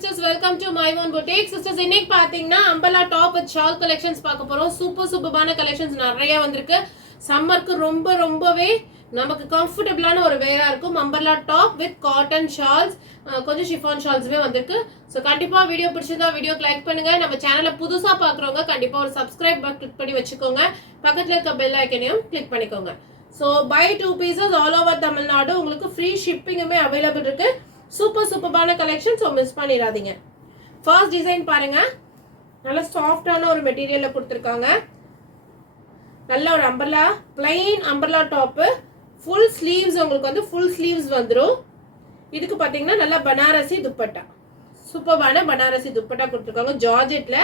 sisters, welcome to my own boutique. Sisters, இன்னைக்கு பாத்தீங்கன்னா umbrella top with shawl collections பார்க்க போறோம். சூப்பரான கலெக்ஷன்ஸ் நிறைய வந்திருக்கு. சம்மருக்கு ரொம்பவே நமக்கு கம்ஃபர்ட்டபிளான ஒரு வேரா இருக்கும். Ambala top with cotton shawls, கொஞ்சம் ஷிஃபான் ஷால்ஸ்மே வந்திருக்கு. ஸோ கண்டிப்பா வீடியோ பிடிச்சிருந்தா வீடியோக்கு லைக் பண்ணுங்க. நம்ம சேனலை புதுசா பாக்குறவங்க கண்டிப்பா ஒரு சப்ஸ்கிரைப் பட்டன் கிளிக் பண்ணி வச்சுக்கோங்க. பக்கத்துல இருக்க பெல் ஐக்கனையும் கிளிக் பண்ணிக்கோங்க. So buy 2 pieces all over Tamil Nadu உங்களுக்கு ஃப்ரீ ஷிப்பிங்குமே அவைலபிள் இருக்கு. சூப்பரான கலெக்ஷன். ஸோ மிஸ் பண்ணிடாதீங்க. ஃபர்ஸ்ட் டிசைன் பாருங்க, நல்ல சாஃப்டான ஒரு மெட்டீரியல்ல கொடுத்துருக்காங்க. நல்ல ஒரு umbrella, plain umbrella top, full sleeves உங்களுக்கு வந்து ஃபுல் ஸ்லீவ்ஸ் வந்துடும். இதுக்கு பார்த்தீங்கன்னா நல்ல பனாரசி துப்பட்டா, சூப்பரான பனாரசி துப்பட்டா கொடுத்துருக்காங்க. ஜார்ஜெட்ல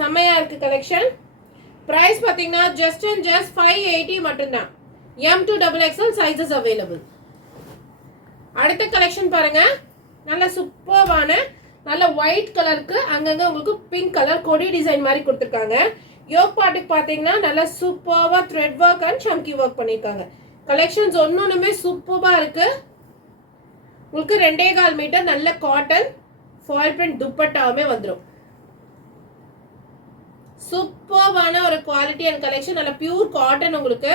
செம்மையா இருக்கு கலெக்ஷன். பிரைஸ் பார்த்தீங்கன்னா ஜஸ்ட் 580 மட்டும்தான். M2XXL sizes available. அடுத்த கலெக்ஷன் பாருங்க, நல்ல சூப்பரான நல்ல ஒயிட் கலருக்கு அங்கங்க உங்களுக்கு பிங்க் கலர் கொடி டிசைன் மாதிரி கொடுத்துருக்காங்க. யோக் பார்ட்டுக்கு பார்த்தீங்கன்னா நல்ல சூப்பரா த்ரெட் ஒர்க் அண்ட் சம்கி ஒர்க் பண்ணியிருக்காங்க. கலெக்ஷன்ஸ் ஒன்னொன்னுமே சூப்பரா இருக்கு. உங்களுக்கு 2.25 மீட்டர் நல்ல காட்டன் ஃபாயில் பிரிண்ட் துப்பட்டாவுமே வந்துடும். சூப்பரான ஒரு குவாலிட்டி அண்ட் கலெக்ஷன். நல்ல பியூர் காட்டன், உங்களுக்கு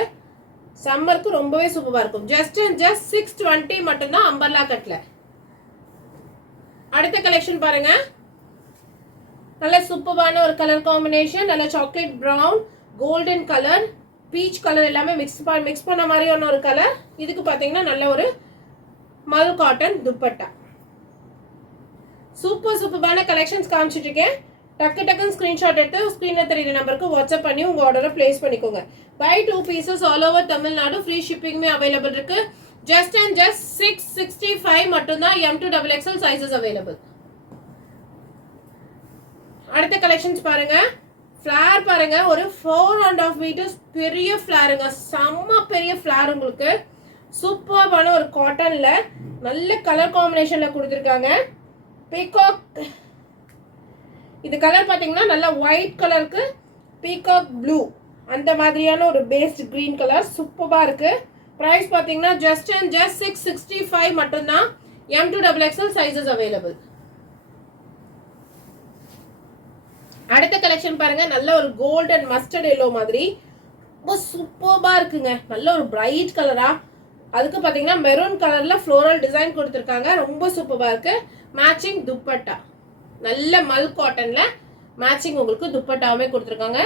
சம்மருக்கு ரொம்பவே சூப்பரா இருக்கும். ஜஸ்ட் 620 மட்டும்தான் அம்பர்லா கட்ல. அடுத்த கலெக்ஷன் பாருங்க, நல்ல சூப்பரான ஒரு கலர் காம்பினேஷன். நல்ல chocolate brown, golden colour, peach colour எல்லாமே மிக்ஸ் பண்ண மாதிரியான ஒரு கலர். இதுக்கு பாத்தீங்கன்னா நல்ல ஒரு மல் காட்டன் துப்பட்டா. சூப்பரான கலெக்ஷன்ஸ் காமிச்சிட்டு இருக்கேன். டக்குன்னு ஸ்கிரீன்ஷாட் எடுத்து ஸ்கிரீன்ல தெரியுற நம்பருக்கு வாட்ஸ்அப் பண்ணி உங்க ஆர்டரை பிளேஸ் பண்ணிக்கோங்க. Buy 2 pieces all over Tamil Nadu free ஷிப்பிங்குமே அவைலபிள் இருக்கு. ஜஸ்ட் 665 மட்டும்தான். M2XXL sizes available. அடுத்த கலெக்ஷன்ஸ் பாருங்க, ஃபிளார் பாருங்க, ஒரு 4.5 meters பெரிய ஃபிளாருங்க, செம்ம பெரிய ஃபிளார். உங்களுக்கு சூப்பரான ஒரு காட்டன்ல நல்ல கலர் காம்பினேஷன்ல கொடுத்துருக்காங்க. பீகாக், இது கலர் பாத்தீங்கன்னா நல்ல ஒயிட் கலருக்கு பீகாக் ப்ளூ அந்த மாதிரியான ஒரு பேஸ்ட் கிரீன் கலர் சூப்பரா இருக்கு. பிரைஸ் பாத்தீங்கன்னா ஜஸ்ட் 665 மட்டும்தான். M2XXL sizes available. அடுத்த கலெக்ஷன் பாருங்க, நல்ல ஒரு கோல்டன் மஸ்டர்ட் எல்லோ மாதிரி ரொம்ப சூப்பரா இருக்குங்க. நல்ல ஒரு பிரைட் கலரா, அதுக்கு பாத்தீங்கன்னா மெரூன் கலர்ல ஃப்ளோரல் டிசைன் கொடுத்துருக்காங்க. ரொம்ப சூப்பரா இருக்கு. மேட்சிங் துப்பட்டா, நல்ல மல் காட்டன்ல மேட்சிங் உங்களுக்கு துப்பட்டாவுமே கொடுத்துருக்காங்க.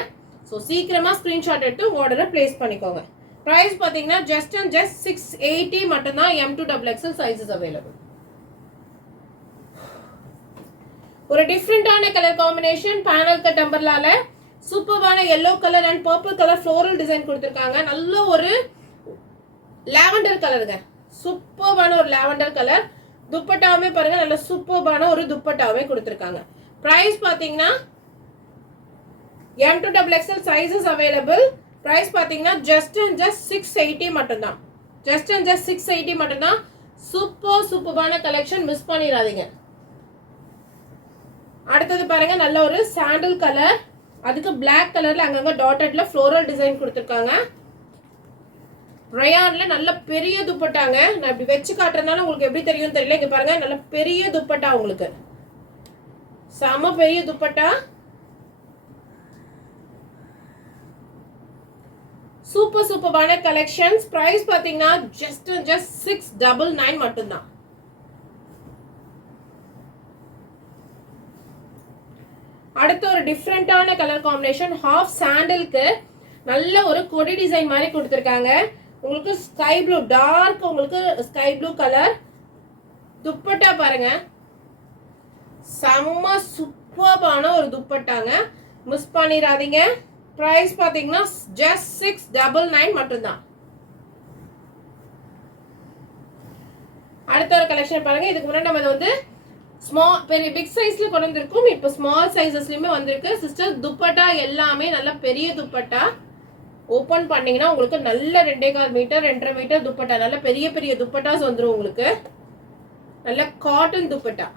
ஸோ சீக்கிரமா ஸ்கிரீன்ஷாட் எடுத்து ஆர்டரை பிளேஸ் பண்ணிக்கோங்க. பிரைஸ் பாத்தீங்கன்னா ஜஸ்ட் 680 மட்டும்தான். M2XXL sizes available. ஒரு டிஃப்ரெண்டான கலர் காம்பினேஷன், பேனல் கட் அம்பர்லால சூப்பரான yellow colour and purple colour floral design கொடுத்துருக்காங்க. நல்ல ஒரு லாவெண்டர் கலருங்க, சூப்பரான ஒரு லாவெண்டர் கலர். துப்பட்டாவுமே பாருங்க, நல்ல சூப்பரான ஒரு துப்பட்டாவே கொடுத்துருக்காங்க. பிரைஸ் பாத்தீங்கன்னா M2XXL சைஸஸ் அவைலபிள். பிரைஸ் பாத்தீங்கன்னா ஜஸ்ட் 680 மட்டும்தான். ஜஸ்ட் 680 மட்டும்தான். சூப்பரான கலெக்ஷன், மிஸ் பண்ணிடாதீங்க. அடுத்தது பாருங்க, நல்ல ஒரு சாண்டல் கலர், அதுக்கு பிளாக் கலர்ல அங்கங்க டாட்டட்ல ஃப்ளோரல் டிசைன் கொடுத்துருக்காங்க. ரயான்ல நல்ல பெரிய துப்பட்டாங்க. நான் இப்படி வச்சு காட்டுறதுனால உங்களுக்கு எப்படி தெரியும் தெரியல. இங்க பாருங்க, நல்ல பெரிய துப்பட்டா, உங்களுக்கு செம பெரிய துப்பட்டா. சூப்பரான கலெக்ஷன்ஸ். பிரைஸ் பாத்தீங்கன்னா ஜஸ்ட் 699 மட்டும்தான். அடுத்த ஒரு டிஃப்ரெண்டான கலர் காம்பினேஷன், ஹாஃப் சாண்டலுக்கு நல்ல ஒரு கொடி டிசைன் மாதிரி கொடுத்துருக்காங்க. உங்களுக்கு ஸ்கை ப்ளூ, டார்க் உங்களுக்கு ஸ்கை ப்ளூ கலர். துப்பட்டா பாருங்க, செம்ம சூப்பரான ஒரு துப்பட்டாங்க, மிஸ் பண்ணிடாதீங்க. பிரைஸ் பாத்தீங்கன்னா ஜஸ்ட் 699 மட்டும்தான். அடுத்த ஒரு கலெக்ஷன் பாருங்க. இதுக்கு முன்னாடி நம்ம வந்து பெரிய பிக் சைஸ்ல கொண்டு வந்திருக்கும். இப்போ ஸ்மால் சைசஸ்லயுமே வந்திருக்கு. சிஸ்டர் துப்பட்டா எல்லாமே நல்ல பெரிய துப்பட்டா. ஓபன் பண்ணீங்கன்னா உங்களுக்கு நல்ல 2.25 மீட்டர் 2.5 மீட்டர் துப்பட்டா, நல்ல பெரிய துப்பட்டாஸ் வந்துடும் உங்களுக்கு. நல்ல காட்டன் துப்பட்டா,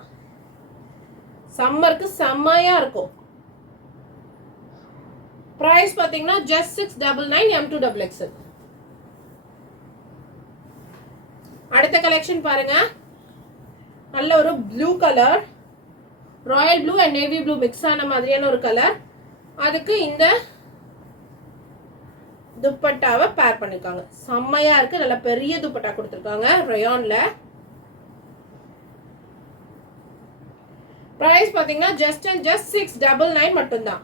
சம்மருக்கு செம்மையா இருக்கும். பிரைஸ் பாத்தீங்கன்னா ஜஸ்ட் 699 M2XXL. அடுத்த கலெக்ஷன் பாருங்க, நல்ல ஒரு blue colour, Royal blue and navy blue mix ஆன மாதிரியான ஒரு கலர். அதுக்கு இந்த துப்பட்டாவை பேர் பண்ணிருக்காங்க. செம்மையா இருக்கு. நல்ல பெரிய துப்பட்டா கொடுத்துருக்காங்க ரயான்ல. பிரைஸ் பாத்தீங்கன்னா ஜஸ்ட் அண்ட் ஜஸ்ட் 699 மட்டும்தான்.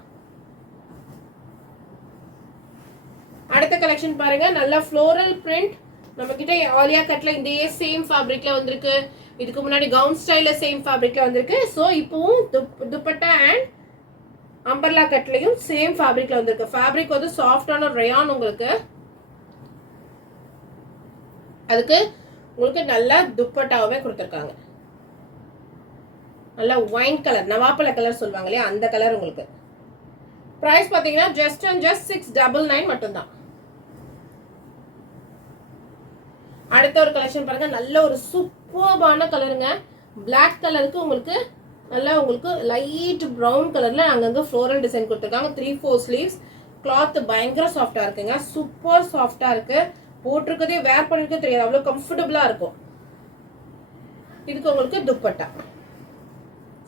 அடுத்த கலெக்ஷன் பாருங்க. நல்ல ஃப்ளோரல் பிரிண்ட். நம்ம கிட்ட ஆலியா கட்ல இந்த சேம் ஃபேப்ரிக்ல வந்திருக்கு. இதுக்கு முன்னாடி கவுன் ஸ்டைல்ல சேம் ஃபேப்ரிக்ல வந்திருக்கு. ஸோ இப்போவும் துப்பட்டா அண்ட் அம்பர்லா கட்லையும் சேம் ஃபேப்ரிக்ல வந்திருக்கு. ஃபேப்ரிக் வந்து சாஃப்டான ரயான் உங்களுக்கு. அதுக்கு உங்களுக்கு நல்ல துப்பட்டாவே கொடுத்துருக்காங்க. நல்ல ஒயின் கலர், நவாப்பழ கலர் சொல்லுவாங்க இல்லையா, அந்த கலர் உங்களுக்கு. பிரைஸ் பாத்தீங்கன்னா ஜஸ்ட் அண்ட் ஜஸ்ட் 699 மட்டும்தான். அடுத்த ஒரு கலெக்ஷன் பாருங்க. நல்ல ஒரு சூப்பர்பான கலருங்க. பிளாக் கலருக்கு உங்களுக்கு நல்லா உங்களுக்கு லைட் ப்ரௌன் கலர்ல அங்கங்க ஃப்ளோரல் டிசைன் கொடுத்துருக்காங்க. 3/4 ஸ்லீவ்ஸ். கிளாத் பயங்கர சாஃப்டா இருக்குங்க. சூப்பர் சாஃப்டா இருக்கு. போட்டிருக்கதே வேர் பண்ணிருக்கே தெரியாது, அவ்வளவு கம்ஃபர்டபுளா இருக்கும். இதுக்கு உங்களுக்கு துப்பட்டா,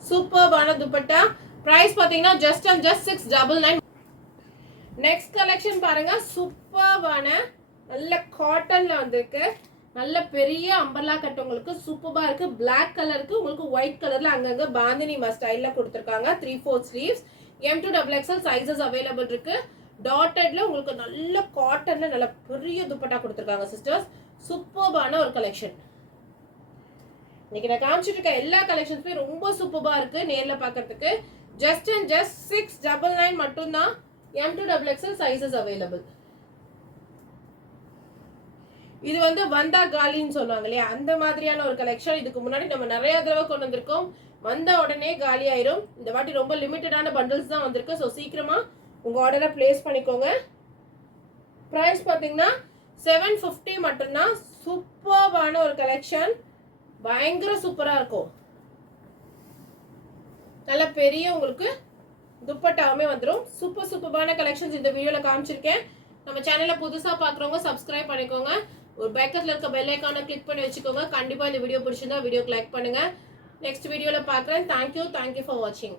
சூப்பர்பான துப்பட்டா. பிரைஸ் பாத்தீங்கன்னா just and just 699. Next collection பாருங்க. சூப்பர்பான நல்ல காட்டன்ல வந்திருக்கு. நல்ல பெரிய அம்பர்லா கட் உங்களுக்கு சூப்பரா இருக்கு. பிளாக் கலருக்கு உங்களுக்கு ஒயிட் கலர்ல அங்கங்க பாந்தினி ஸ்டைல்ல கொடுத்துருக்காங்க. 3/4 ஸ்லீவ்ஸ். M2XXL சைசஸ் அவைலபிள் இருக்கு. டாட்டட்ல உங்களுக்கு நல்ல காட்டன்ல நல்ல பெரிய துப்பட்டா கொடுத்துருக்காங்க சிஸ்டர்ஸ். சூப்பர்பான ஒரு கலெக்ஷன். இன்னைக்கு நான் காமிச்சிட்டு இருக்க எல்லா கலெக்ஷன்ஸுமே ரொம்ப சூப்பரா இருக்கு நேர்ல பாக்கிறதுக்கு. ஜஸ்ட் அண்ட் ஜஸ்ட் 699 மட்டும்தான். M2XXL sizes available. இது வந்து வந்தா காலின்னு சொல்லுவாங்க இல்லையா, அந்த மாதிரியான ஒரு கலெக்ஷன். இதுக்கு முன்னாடி நம்ம நிறைய தடவை கொண்டு வந்திருக்கோம். வந்த உடனே காலி ஆயிரும். இந்த வாட்டி ரொம்ப லிமிட்டடான பண்டில்ஸ் தான் வந்திருக்கு. ஸோ சீக்கிரமா உங்க ஆர்டரை பிளேஸ் பண்ணிக்கோங்க. பிரைஸ் பாத்தீங்கன்னா 750 மட்டும்தான். சூப்பர்பான ஒரு கலெக்ஷன். பயங்கர சூப்பரா இருக்கும். நல்ல பெரிய உங்களுக்கு துப்பட்டாவுமே வந்துடும். சூப்பர்பான கலெக்ஷன்ஸ் இந்த வீடியோல காமிச்சிருக்கேன். நம்ம சேனலை புதுசா பாக்குறவங்க சப்ஸ்கிரைப் பண்ணிக்கோங்க. ஒரு பக்கத்துல இருக்க பெல் ஐகானை கிளிக் பண்ணி வச்சுக்கோங்க. கண்டிப்பா இந்த வீடியோ பிடிச்சிருந்தா வீடியோக்கு லைக் பண்ணுங்க. நெக்ஸ்ட் வீடியோல பார்க்குறேன். தேங்க்யூ ஃபார் வாட்சிங்.